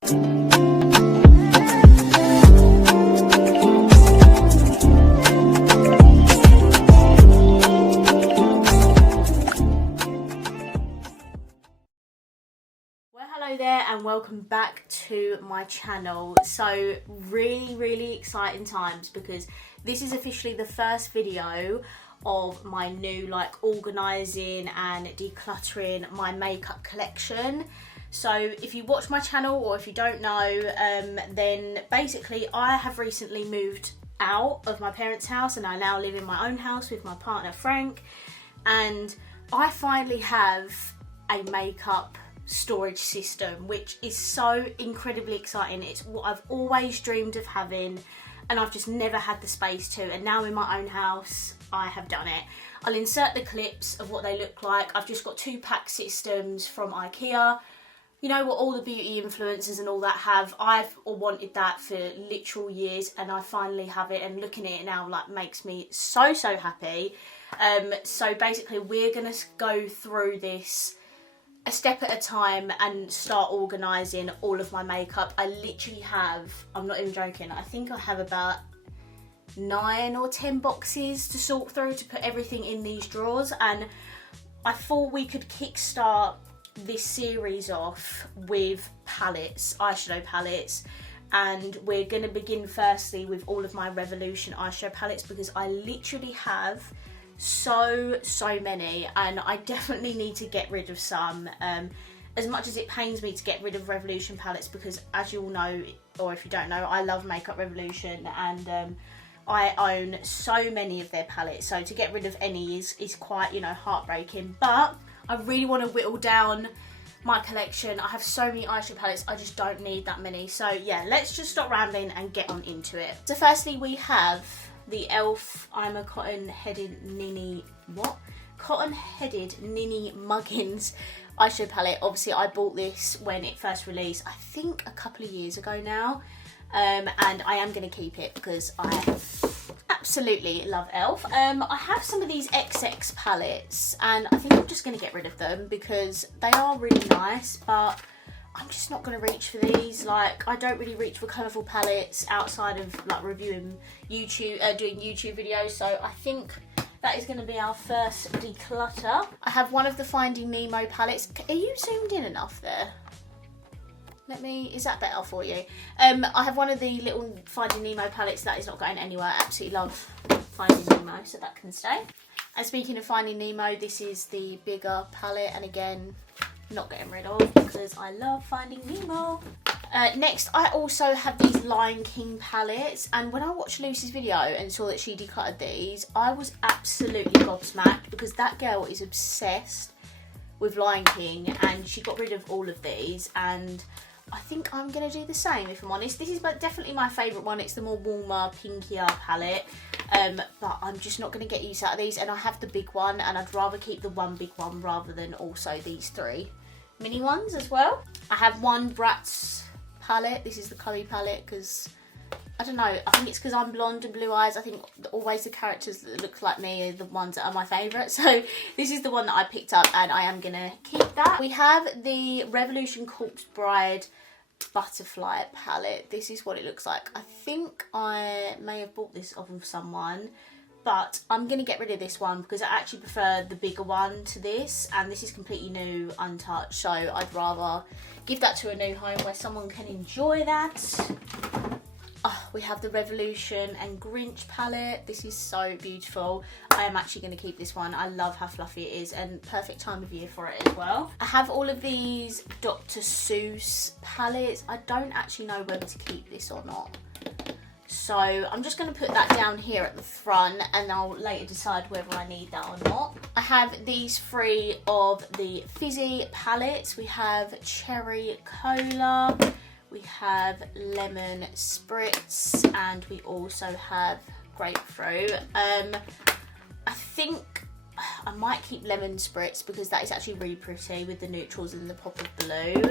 Hello there and welcome back to my channel. So really exciting times because this is officially the first video of my new organising and decluttering my makeup collection. So if you watch my channel or if you don't know, then basically I have recently moved out of my parents' house and I now live in my own house with my partner Frank, and I finally have a makeup storage system, which is so incredibly exciting. It's what I've always dreamed of having and I've just never had the space to, and now in my own house I have done it. I'll insert the clips of what they look like. I've just got 2-pack systems from IKEA. You know what all the beauty influencers and all that have. I've wanted that for literal years and I finally have it, and looking at it now makes me so happy. So basically we're gonna go through this a step at a time and start organising all of my makeup. I literally have, I'm not even joking, I think I have about 9 or 10 boxes to sort through to put everything in these drawers, and I thought we could kickstart this series off with palettes, eyeshadow palettes, and we're going to begin firstly with all of my Revolution eyeshadow palettes because I literally have so many and I definitely need to get rid of some, as much as it pains me to get rid of Revolution palettes because, as you all know, or if you don't know, I love Makeup Revolution and I own so many of their palettes, so to get rid of any is quite, you know, heartbreaking. But I really want to whittle down my collection. I have so many eyeshadow palettes, I just don't need that many. So yeah, let's just stop rambling and get on into it. So firstly we have the e.l.f. I'm a cotton-headed ninny muggins eyeshadow palette. Obviously I bought this when it first released, I think a couple of years ago now, and I am going to keep it because I absolutely love e.l.f. I have some of these XX palettes and I think I'm just going to get rid of them because they are really nice, but I'm just not going to reach for these. I don't really reach for colourful palettes outside of reviewing YouTube, doing YouTube videos, so I think that is going to be our first declutter. I have one of the Finding Nemo palettes. Are you zoomed in enough there? Is that better for you? I have one of the little Finding Nemo palettes that is not going anywhere. I absolutely love Finding Nemo, so that can stay. And speaking of Finding Nemo, this is the bigger palette, and again, not getting rid of because I love Finding Nemo. Next, I also have these Lion King palettes, and when I watched Lucy's video and saw that she decluttered these, I was absolutely gobsmacked because that girl is obsessed with Lion King and she got rid of all of these, and I think I'm going to do the same if I'm honest. This is definitely my favourite one. It's the more warmer, pinkier palette, but I'm just not going to get used out of these, and I have the big one and I'd rather keep the one big one rather than also these 3 mini ones as well. I have one Bratz palette. This is the Chloe palette because, I don't know, I think it's because I'm blonde and blue eyes. I think always the characters that look like me are the ones that are my favourite. So this is the one that I picked up and I am going to keep that. We have the Revolution Corpse Bride butterfly palette. This is what it looks like. I think I may have bought this off of someone, but I'm going to get rid of this one because I actually prefer the bigger one to this, and this is completely new, untouched, so I'd rather give that to a new home where someone can enjoy that. Oh, we have the Revolution and Grinch palette. This is so beautiful. I am actually going to keep this one. I love how fluffy it is and perfect time of year for it as well. I have all of these Dr. Seuss palettes. I don't actually know whether to keep this or not, so I'm just going to put that down here at the front and I'll later decide whether I need that or not. I have these 3 of the Fizzy palettes. We have Cherry Cola, we have Lemon Spritz, and we also have Grapefruit. I think I might keep Lemon Spritz because that is actually really pretty with the neutrals and the pop of blue.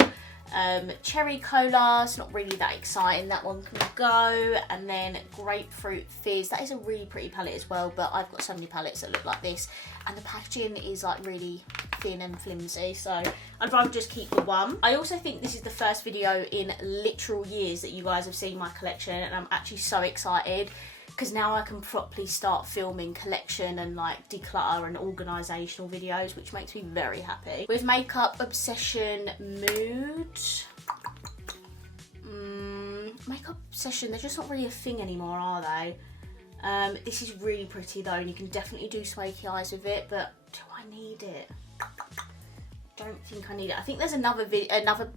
Cherry Cola, it's not really that exciting, that one can go. And then Grapefruit Fizz, that is a really pretty palette as well, but I've got so many palettes that look like this, and the packaging is like really thin and flimsy, so I'd rather just keep the one. I also think this is the first video in literal years that you guys have seen my collection, and I'm actually so excited because now I can properly start filming collection and like declutter and organisational videos, which makes me very happy. With Makeup Obsession Mood, Makeup Obsession, they're just not really a thing anymore, are they? This is really pretty though, and you can definitely do smoky eyes with it, but do I need it? Don't think I need it. I think there's another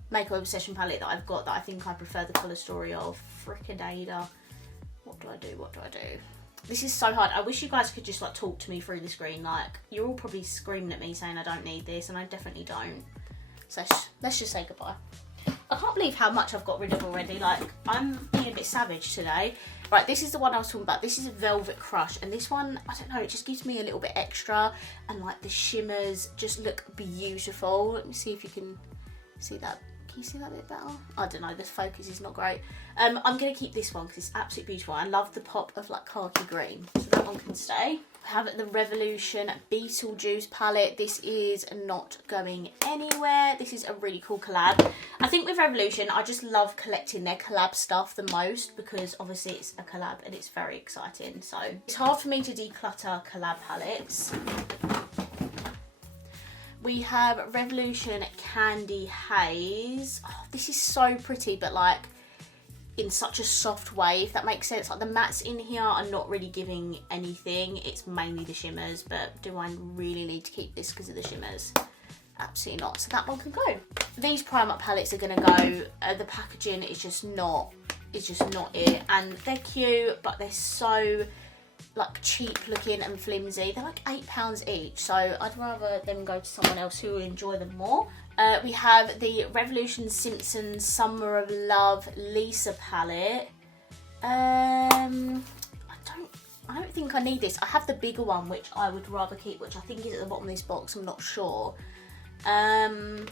Makeup Obsession palette that I've got that I think I prefer the colour story of. Fricadada. What do I do? What do I do? This is so hard. I wish you guys could just like talk to me through the screen. Like, you're all probably screaming at me saying I don't need this, and I definitely don't. So let's just say goodbye. I can't believe how much I've got rid of already. Like, I'm being a bit savage today. Right, this is the one I was talking about. This is a Velvet Crush, and this one, I don't know, it just gives me a little bit extra, and like the shimmers just look beautiful. Let me see if you can see that. Can you see that a bit better? I don't know, this focus is not great. I'm going to keep this one because it's absolutely beautiful. I love the pop of like khaki green, so that one can stay. I have the Revolution Beetlejuice palette. This is not going anywhere. This is a really cool collab. I think with Revolution, I just love collecting their collab stuff the most because obviously it's a collab and it's very exciting. So it's hard for me to declutter collab palettes. We have Revolution Candy Haze. Oh, this is so pretty, but like in such a soft way, if that makes sense. Like the mattes in here are not really giving anything. It's mainly the shimmers, but do I really need to keep this because of the shimmers? Absolutely not. So that one can go. These Primark palettes are gonna go. The packaging is just not it. And they're cute, but they're so like cheap looking and flimsy. They're like £8 each, so I'd rather them go to someone else who will enjoy them more. We have the Revolution Simpsons Summer of Love Lisa palette. I don't think I need this. I have the bigger one, which I would rather keep, which I think is at the bottom of this box. I'm not sure. I'm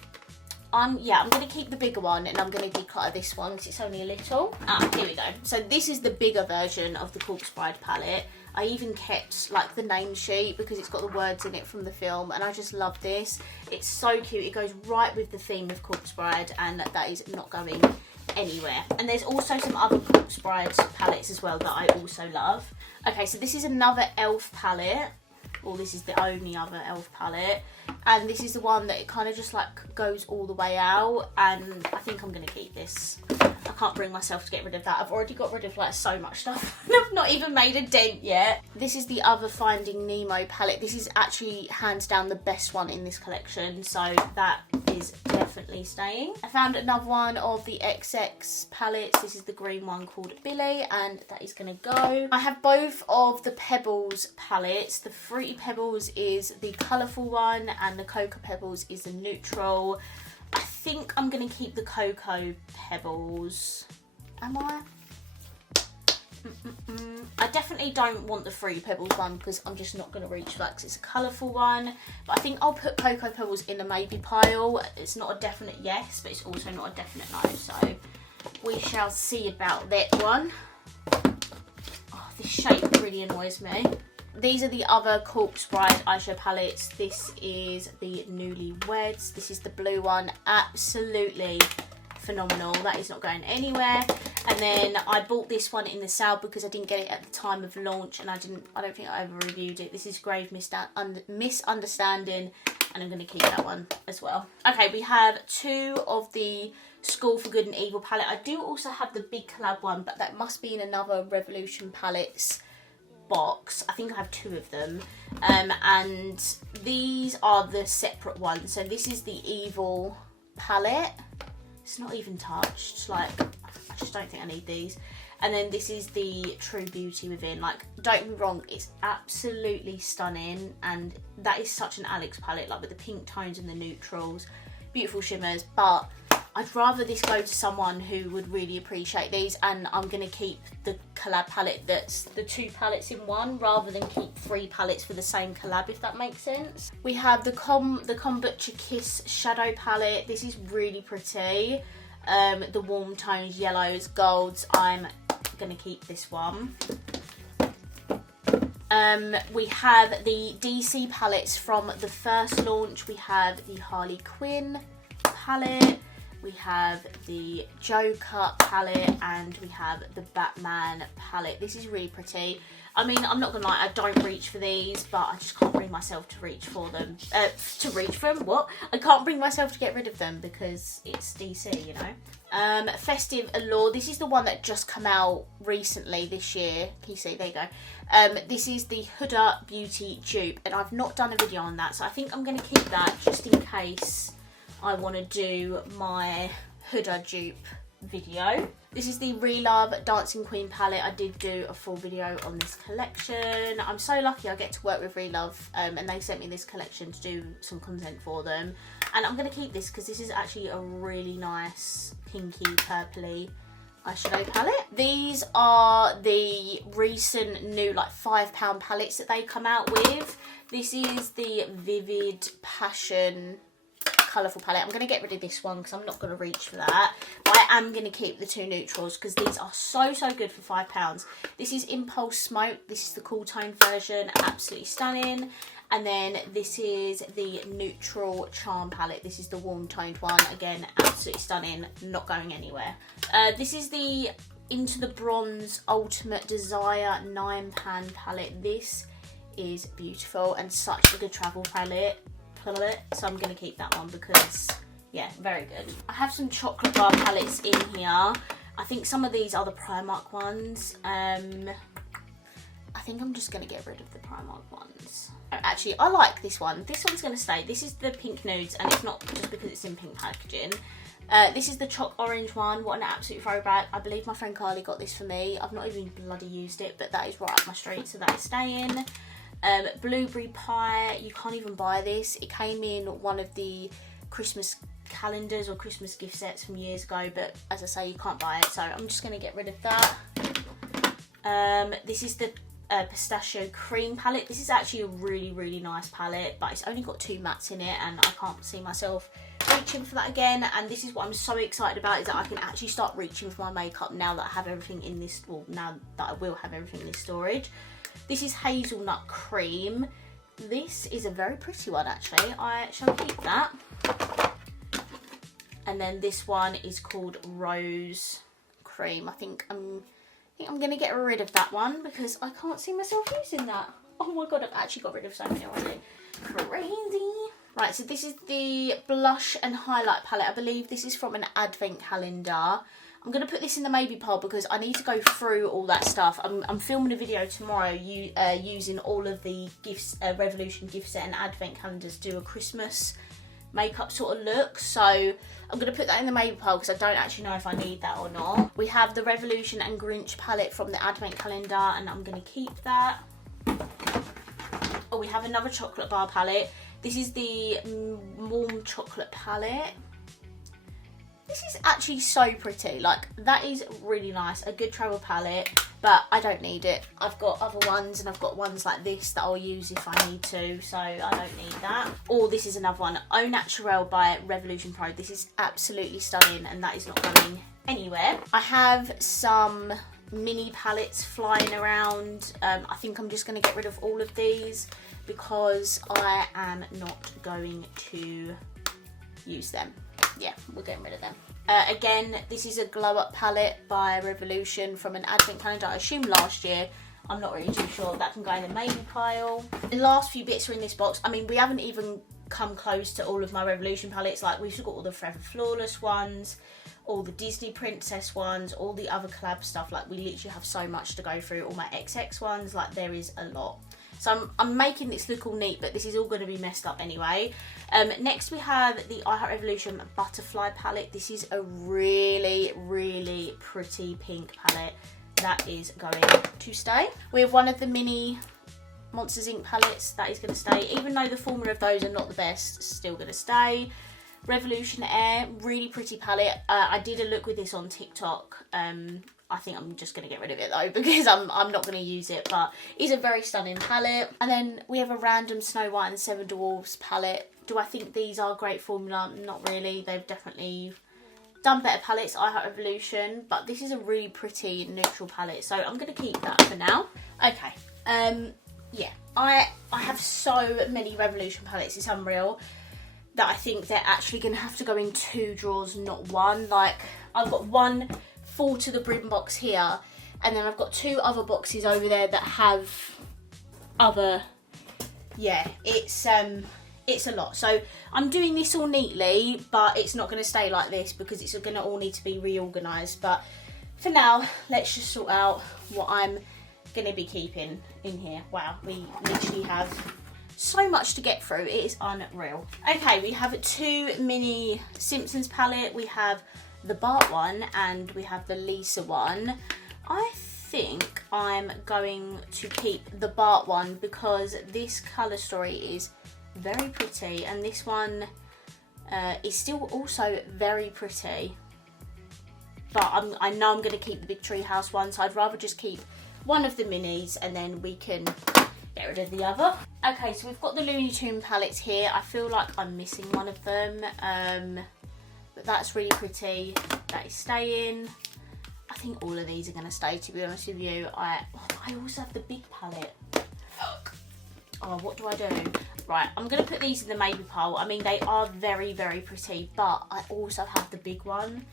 going to keep the bigger one, and I'm going to declutter this one because it's only a little. Here we go. So this is the bigger version of the Corpse Bride palette. I even kept like the name sheet because it's got the words in it from the film, and I just love this. It's so cute. It goes right with the theme of Corpse Bride, and that is not going anywhere. And there's also some other Corpse Bride palettes as well that I also love. Okay, so this is another ELF palette. Well, this is the only other ELF palette, and this is the one that it kind of just like goes all the way out, and I think I'm going to keep this. I can't bring myself to get rid of that. I've already got rid of like so much stuff and I've not even made a dent yet. This is the other Finding Nemo palette. This is actually hands down the best one in this collection, so that is definitely staying. I found another one of the XX palettes. This is the green one called Billy, and that is going to go. I have both of the Pebbles palettes. The Fruity Pebbles is the colourful one, and the Cocoa Pebbles is the neutral. I think I'm going to keep the Cocoa Pebbles. Am I? I definitely don't want the Fruity Pebbles one because I'm just not going to reach that because it's a colourful one. But I think I'll put Cocoa Pebbles in the maybe pile. It's not a definite yes, but it's also not a definite no. So we shall see about that one. Oh, this shape really annoys me. These are the other Corpse Bride eyeshadow palettes. This is the Newlyweds. This is the blue one. Absolutely phenomenal. That is not going anywhere. And then I bought this one in the sale because I didn't get it at the time of launch, and I don't think I ever reviewed it. This is Grave Misunderstanding, and I'm going to keep that one as well. Okay, we have two of the School for Good and Evil palette. I do also have the big collab one, but that must be in another Revolution palettes box. I think I have two of them, and these are the separate ones. So this is the Evil palette. It's not even touched. Like, I just don't think I need these. And then this is the True Beauty Within. Like, don't get me wrong, it's absolutely stunning, and that is such an Alex palette, like with the pink tones and the neutrals, beautiful shimmers, but I'd rather this go to someone who would really appreciate these, and I'm going to keep the collab palette that's the 2 palettes in one, rather than keep 3 palettes for the same collab, if that makes sense. We have the Kombucha Kiss Shadow Palette. This is really pretty. The warm tones, yellows, golds. I'm going to keep this one. We have the DC palettes from the first launch. We have the Harley Quinn palette, we have the Joker palette, and we have the Batman palette. This is really pretty. I mean, I'm not gonna lie, I don't reach for these, but I just can't bring myself to reach for them. I can't bring myself to get rid of them because it's DC, you know. Festive Allure. This is the one that just come out recently this year. Can you see? There you go. This is the Huda Beauty dupe, and I've not done a video on that, so I think I'm going to keep that just in case I want to do my Huda dupe video. This is the Relove Dancing Queen palette. I did do a full video on this collection. I'm so lucky I get to work with Relove, and they sent me this collection to do some content for them. And I'm going to keep this because this is actually a really nice pinky purpley eyeshadow palette. These are the recent new like £5 palettes that they come out with. This is the Vivid Passion colourful palette. I'm going to get rid of this one because I'm not going to reach for that, but I am going to keep the 2 neutrals because these are so good for £5. This is Impulse Smoke. This is the cool tone version, absolutely stunning. And then this is the Neutral Charm palette. This is the warm toned one, again absolutely stunning, not going anywhere. This is the Into the Bronze Ultimate Desire 9-pan palette. This is beautiful and such a good travel palette. So I'm going to keep that one because, yeah, very good. I have some chocolate bar palettes in here. I think some of these are the Primark ones. I think I'm just going to get rid of the Primark ones. Actually, I like this one. This one's going to stay. This is the Pink Nudes, and it's not just because it's in pink packaging. This is the Choc Orange one. What an absolute throwback. I believe my friend Carly got this for me. I've not even bloody used it, but that is right up my street, so that is staying. Blueberry Pie, you can't even buy this. It came in one of the Christmas calendars or Christmas gift sets from years ago, but as I say, you can't buy it, so I'm just going to get rid of that. This is the Pistachio Cream palette. This is actually a really nice palette, but it's only got 2 mattes in it, and I can't see myself reaching for that again. And this is what I'm so excited about, is that I can actually start reaching for my makeup now that I have everything in this, well, now that I will have everything in this storage. This is Hazelnut Cream. This is a very pretty one, actually. I shall keep that. And then this one is called Rose Cream. I think I'm going to get rid of that one because I can't see myself using that. Oh my god, I've actually got rid of so many already. Crazy. Right, so this is the Blush and Highlight palette. I believe this is from an advent calendar. I'm going to put this in the maybe pile because I need to go through all that stuff. I'm filming a video tomorrow using all of the gifts, Revolution gift set and advent calendars to do a Christmas makeup sort of look. So I'm going to put that in the maybe pile because I don't actually know if I need that or not. We have the Revolution and Grinch palette from the advent calendar, and I'm going to keep that. Oh, we have another chocolate bar palette. This is the Warm Chocolate palette. This is actually so pretty. Like, that is really nice. A good travel palette, but I don't need it. I've got other ones, and I've got ones like this that I'll use if I need to, so I don't need that. Or this is another one, Au Naturel by Revolution Pro. This is absolutely stunning, and that is not going anywhere. I have some mini palettes flying around. I think I'm just going to get rid of all of these because I am not going to use them. Yeah, we're getting rid of them. Again, this is a Glow Up palette by Revolution from an advent calendar, I assume last year. I'm not really too sure. That can go in the maybe pile. The last few bits are in this box. I mean, we haven't even come close to all of my Revolution palettes. Like, we've still got all the Forever Flawless ones, all the Disney Princess ones, all the other collab stuff. Like, we literally have so much to go through. All my XX ones, like, there is a lot. So I'm making this look all neat, but this is all going to be messed up anyway. Next we have the I Heart Revolution Butterfly palette. This is a really pretty pink palette that is going to stay. We have one of the mini Monsters Inc palettes that is going to stay. Even though the formula of those are not the best, still going to stay. Revolution Air, really pretty palette. I did a look with this on TikTok. I think I'm just going to get rid of it though because I'm not going to use it, but it's a very stunning palette. And then we have a random Snow White and Seven Dwarfs palette. Do I think these are great formula? Not really. They've definitely done better palettes, I Heart Revolution, but this is a really pretty neutral palette, so I'm going to keep that for now. Okay, yeah, I have so many Revolution palettes, it's unreal, that I think they're actually going to have to go in 2 drawers, not 1. Like, I've got one full to the brim box here, and then I've got 2 other boxes over there that have other, yeah, it's a lot. So I'm doing this all neatly, but it's not going to stay like this because it's going to all need to be reorganised. But for now, let's just sort out what I'm going to be keeping in here. Wow, we literally have so much to get through. It is unreal. Okay, we have 2 mini Simpsons palette. We have the Bart one and we have the Lisa one. I think I'm going to keep the Bart one because this colour story is very pretty, and this one is still also very pretty, but I know I'm going to keep the big treehouse one, so I'd rather just keep one of the minis and then we can get rid of the other. Okay, so we've got the Looney Tunes palettes here. I feel like I'm missing one of them, but that's really pretty. That is staying. I think all of these are going to stay, to be honest with you. I also have the big palette. Fuck. Oh, what do I do? Right, I'm going to put these in the maybe pile. I mean, they are very, very pretty, but I also have the big one.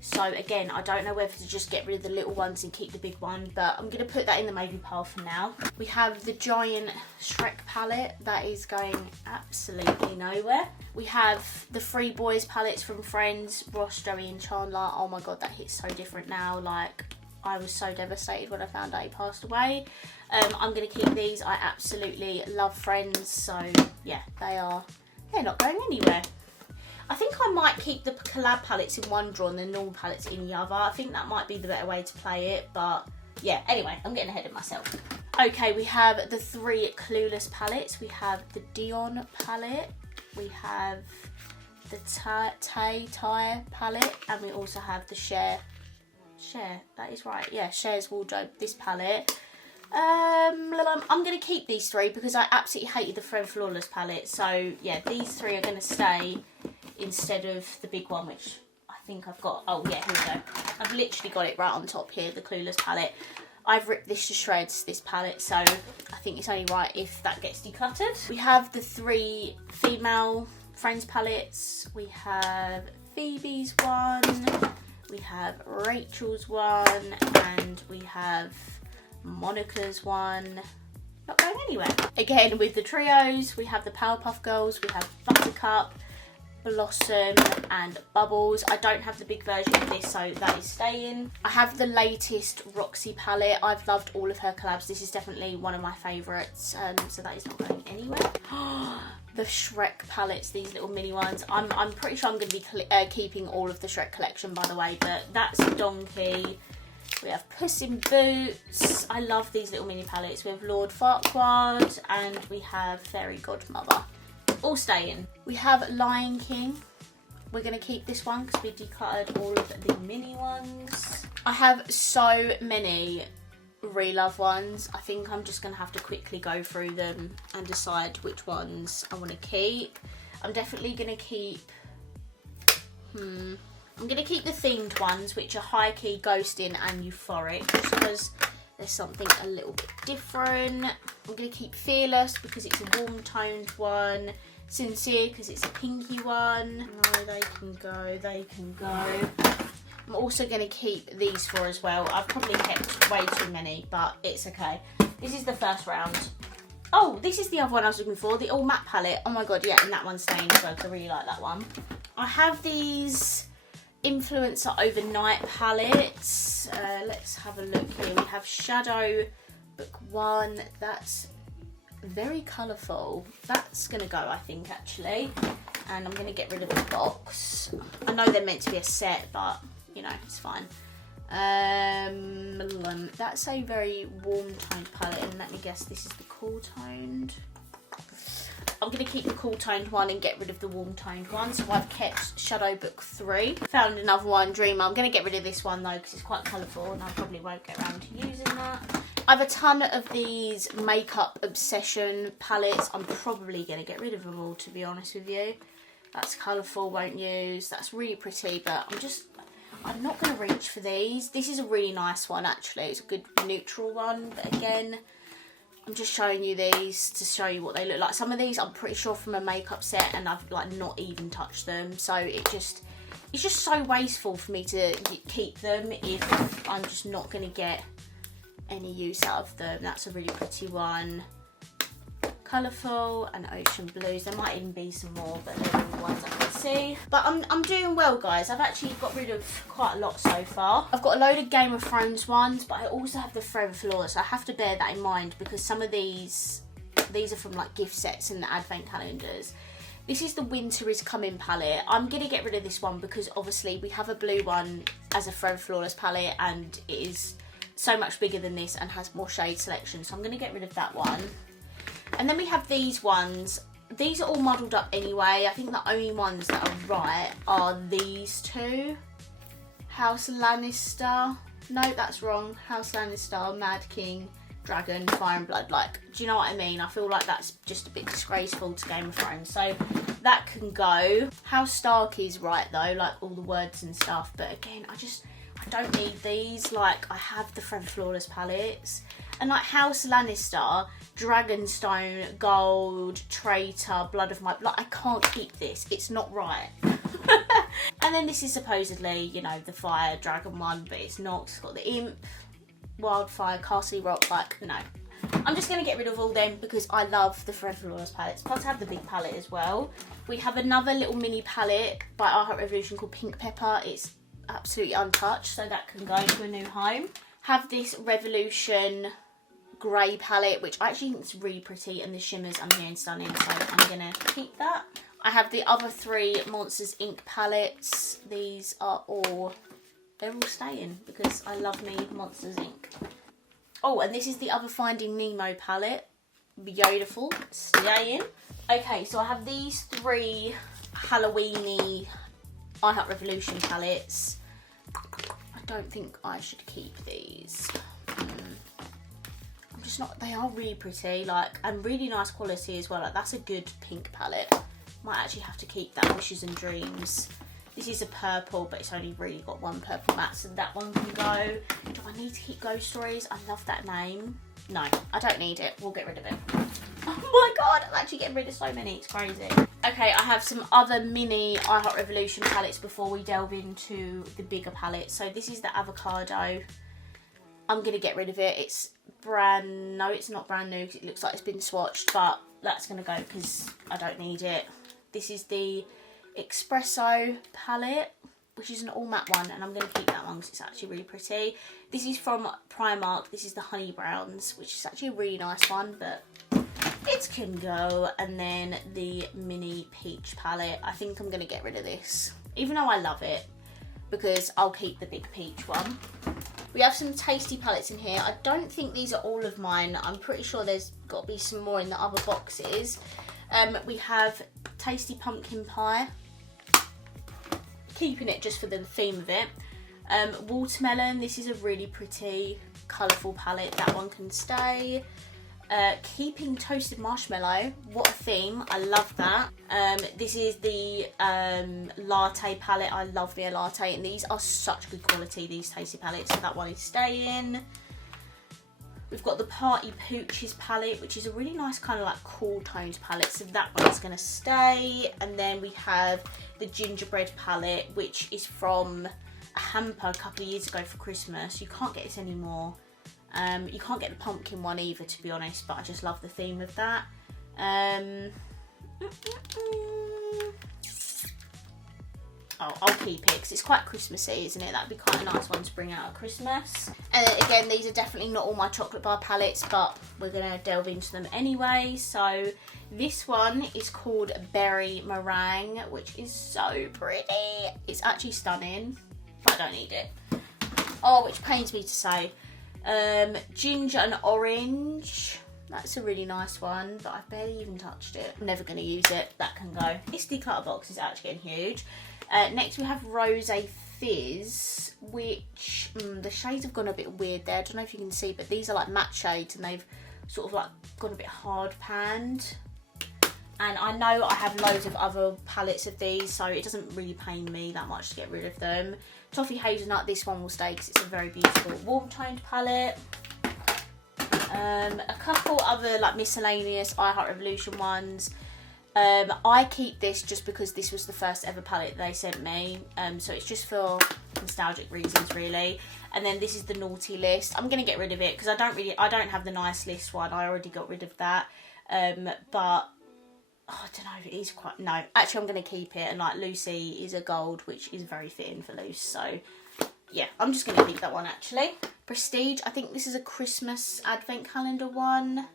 So again, I don't know whether to just get rid of the little ones and keep the big one, but I'm going to put that in the maybe pile for now. We have the giant Shrek palette. That is going absolutely nowhere. We have the 3 boys palettes from Friends, Ross, Joey and Chandler. Oh my god, that hits so different now. Like, I was so devastated when I found out he passed away. I'm going to keep these. I absolutely love Friends, so yeah, they're not going anywhere. I think I might keep the collab palettes in one drawer and the normal palettes in the other. I think that might be the better way to play it, but yeah, anyway, I'm getting ahead of myself. Okay, we have the 3 Clueless palettes. We have the Dion palette, we have the Tay palette, and we also have the Cher, that is right, yeah, Cher's Wardrobe, this palette. I'm going to keep these 3 because I absolutely hated the Fred Flawless palette, so yeah, these 3 are going to stay instead of the big one, which I think I've got. Oh yeah, here we go. I've literally got it right on top here, the Clueless palette. I've ripped this to shreds, this palette, so I think it's only right if that gets decluttered. We have the 3 female Friends palettes. We have Phoebe's one, we have Rachel's one, and we have Monica's one. Not going anywhere. Again, with the trios, we have the Powerpuff Girls, we have Buttercup, Blossom and Bubbles. I don't have the big version of this, so that is staying. I have the latest Roxy palette. I've loved all of her collabs. This is definitely one of my favourites, so that is not going anywhere. The Shrek palettes, these little mini ones. I'm pretty sure I'm going to be keeping all of the Shrek collection, by the way, but that's Donkey. We have Puss in Boots. I love these little mini palettes. We have Lord Farquaad and we have Fairy Godmother. All staying. We have Lion King. We're going to keep this one because we decluttered all of the mini ones. I have so many Relove ones. I think I'm just going to have to quickly go through them and decide which ones I want to keep. I'm definitely going to keep... I'm going to keep the themed ones, which are High Key, Ghosting and Euphoric, just because there's something a little bit different. I'm going to keep Fearless because it's a warm toned one. Sincere because it's a pinky one. No, they can go, they can go. I'm also going to keep these 4 as well. I've probably kept way too many, but it's okay. This is the first round. Oh, this is the other one I was looking for, the All Matte palette. Oh my god, yeah, and that one's staying as well, because I really like that one. I have these Influencer Overnight palettes. Let's have a look here. We have Shadow Book 1. That's very colourful. That's going to go, I think, actually. And I'm going to get rid of the box. I know they're meant to be a set, but, you know, it's fine. That's a very warm toned palette, and let me guess, this is the cool toned. I'm going to keep the cool toned one and get rid of the warm toned one. So I've kept Shadow Book 3. Found another one, Dreamer. I'm going to get rid of this one though because it's quite colourful and I probably won't get around to using that. I have a ton of these Makeup Obsession palettes. I'm probably going to get rid of them all, to be honest with you. That's colourful, won't use. That's really pretty, but I'm not going to reach for these. This is a really nice one, actually. It's a good neutral one, but again, I'm just showing you these to show you what they look like. Some of these I'm pretty sure from a makeup set and I've like not even touched them. So it's just so wasteful for me to keep them if I'm just not going to get any use out of them. That's a really pretty one. Colourful and ocean blues. There might even be some more, but they're the ones I can see. But I'm doing well, guys. I've actually got rid of quite a lot so far. I've got a load of Game of Thrones ones, but I also have the Forever Flawless. So I have to bear that in mind because some of these are from like gift sets and the advent calendars. This is the Winter is Coming palette. I'm going to get rid of this one because obviously we have a blue one as a Forever Flawless palette and it is so much bigger than this and has more shade selection. So I'm going to get rid of that one. And then we have these ones. These are all muddled up anyway. I think the only ones that are right are these two. House Lannister. No, that's wrong. House Lannister, Mad King, Dragon, Fire and Blood. Like, do you know what I mean? I feel like that's just a bit disgraceful to Game of Thrones. So that can go. House Stark is right though, like all the words and stuff. But again, I don't need these. Like, I have the Forever Flawless palettes. And like House Lannister, Dragonstone, Gold, Traitor, Blood of My... Like, I can't keep this. It's not right. And then this is supposedly, you know, the Fire Dragon one, but it's not. It's got the Imp, Wildfire, Castle Rock. Like, no. I'm just going to get rid of all them because I love the Forever Flawless palettes. Plus I have the big palette as well. We have another little mini palette by Our Heart Revolution called Pink Pepper. It's absolutely untouched, so that can go to a new home. Have this Revolution grey palette, which I actually think is really pretty, and the shimmers I'm hearing stunning, so I'm gonna keep that. I have the other three Monsters Inc palettes. These are they're all staying because I love me Monsters Inc. Oh, and this is the other Finding Nemo palette. Beautiful, staying. Okay, so I have these three Halloweeny I Heart Revolution palettes. I don't think I should keep these. I'm just not, they are really pretty, like, and really nice quality as well. Like, that's a good pink palette. Might actually have to keep that. Wishes and Dreams. This is a purple, but it's only really got one purple matte, so that one can go. Do I need to keep Ghost Stories? I love that name. No, I don't need it. We'll get rid of it. Oh my god, I'm actually getting rid of so many. It's crazy. Okay, I have some other mini I Heart Revolution palettes before we delve into the bigger palette. So this is the Avocado. I'm going to get rid of it. It's no, it's not brand new because it looks like it's been swatched, but that's going to go because I don't need it. This is the Espresso palette, which is an all matte one, and I'm going to keep that one because it's actually really pretty. This is from Primark. This is the Honey Browns, which is actually a really nice one, but it can go. And then the mini Peach palette. I think I'm going to get rid of this, even though I love it, because I'll keep the big peach one. We have some tasty palettes in here. I don't think these are all of mine. I'm pretty sure there's got to be some more in the other boxes. We have Tasty Pumpkin Pie. Keeping it just for the theme of it. Watermelon. This is a really pretty, colourful palette. That one can stay. Keeping Toasted Marshmallow. What a theme. I love that. This is the latte palette. I love me a latte, and these are such good quality, these tasty palettes, so that one is staying. We've got the Party Pooches palette, which is a really nice kind of like cool toned palette, so that one is going to stay. And then we have the Gingerbread palette, which is from a hamper a couple of years ago for Christmas. You can't get this anymore. You can't get the pumpkin one either, to be honest, but I just love the theme of that. Oh, I'll keep it because it's quite Christmassy, isn't it? That'd be quite a nice one to bring out at Christmas. And then again, these are definitely not all my chocolate bar palettes, but we're going to delve into them anyway. So this one is called Berry Meringue, which is so pretty. It's actually stunning, but I don't need it. Oh, which pains me to say. Ginger and Orange. That's a really nice one, but I've barely even touched it. I'm never going to use it. That can go. This declutter box is actually getting huge. Next we have Rosé Fizz, which the shades have gone a bit weird there. I don't know if you can see, but these are like matte shades and they've sort of like gone a bit hard panned. And I know I have loads of other palettes of these, so it doesn't really pain me that much to get rid of them. Toffee Hazelnut, this one will stay because it's a very beautiful warm toned palette. A couple other like miscellaneous I Heart Revolution ones. I keep this just because this was the first ever palette they sent me, so it's just for nostalgic reasons really. And then this is the Naughty List. I'm gonna get rid of it because I don't have the Nice List one. I already got rid of that. But oh, I don't know, it is quite, no, actually I'm gonna keep it. And like Lucy is a gold, which is very fitting for Luce, so yeah, I'm just gonna keep that one actually. Prestige, I think this is a Christmas advent calendar one.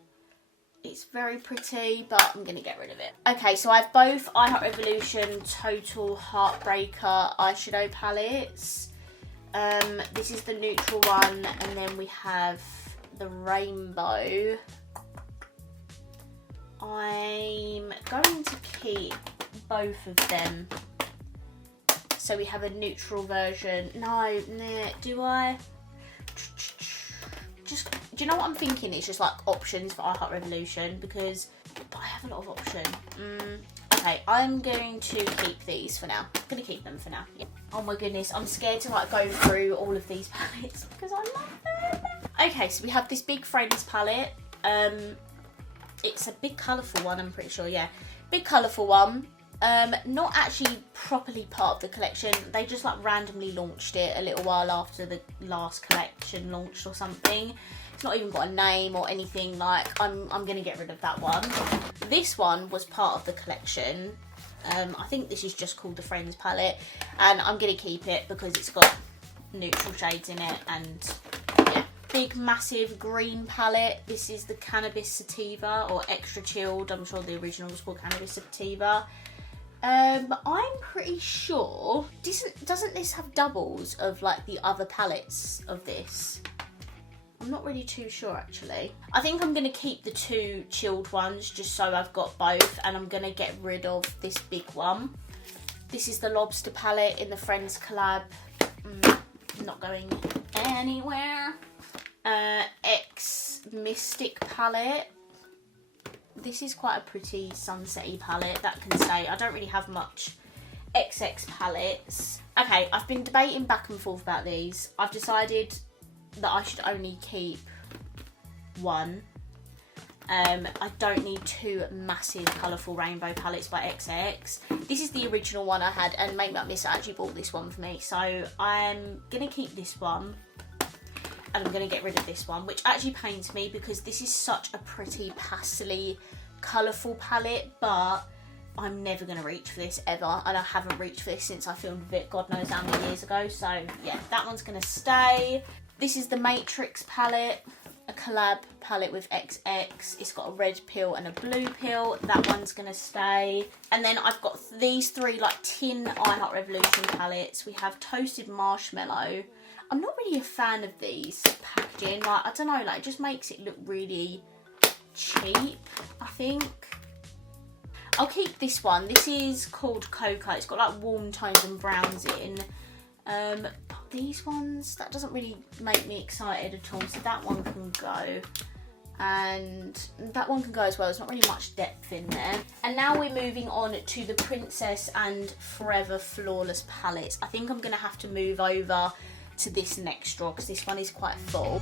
It's very pretty, but I'm gonna get rid of it. Okay, so I have both I Heart Revolution Total Heartbreaker eyeshadow palettes. This is the neutral one, and then we have the rainbow. I'm going to keep both of them. So we have a neutral version. No, nah, do I? Just, do you know what I'm thinking? It's just like options for I Heart Revolution, because but I have a lot of options. Okay, I'm going to keep these for now. I'm going to keep them for now. Yeah. Oh my goodness, I'm scared to like go through all of these palettes because I love them. Okay, so we have this big Friends palette. It's a big colourful one, I'm pretty sure, yeah. Big colourful one. Not actually properly part of the collection. They just like randomly launched it a little while after the last collection launched or something. It's not even got a name or anything. Like, I'm gonna get rid of that one. This one was part of the collection. I think this is just called the Friends palette, and I'm gonna keep it because it's got neutral shades in it. And yeah, big massive green palette. This is the Cannabis Sativa, or Extra Chilled. I'm sure the original was called Cannabis Sativa. I'm pretty sure, doesn't this have doubles of like the other palettes of this? I'm not really too sure actually. I think I'm going to keep the two chilled ones just so I've got both, and I'm going to get rid of this big one. This is the Lobster palette in the Friends collab. Not going anywhere. X Mystic palette. This is quite a pretty sunsetty palette. That can stay. I don't really have much XX palettes. Okay, I've been debating back and forth about these. I've decided that I should only keep one. I don't need two massive colourful rainbow palettes by XX. This is the original one I had, and Make Me Up Miss actually bought this one for me. So I'm going to keep this one. And I'm going to get rid of this one, which actually pains me because this is such a pretty pastely, colourful palette, but I'm never going to reach for this ever, and I haven't reached for this since I filmed it God knows how many years ago, so yeah, that one's going to stay. This is the Matrix palette, a collab palette with XX. It's got a red pill and a blue pill. That one's going to stay. And then I've got these three like tin I Heart Revolution palettes. We have Toasted Marshmallow. I'm not really a fan of these packaging. Like, I don't know, like it just makes it look really cheap, I think. I'll keep this one. This is called Cocoa. It's got like warm tones and browns in. But these ones, that doesn't really make me excited at all. So that one can go. And that one can go as well. There's not really much depth in there. And now we're moving on to the Princess and Forever Flawless palettes. I think I'm going to have to move over to this next drawer because this one is quite full.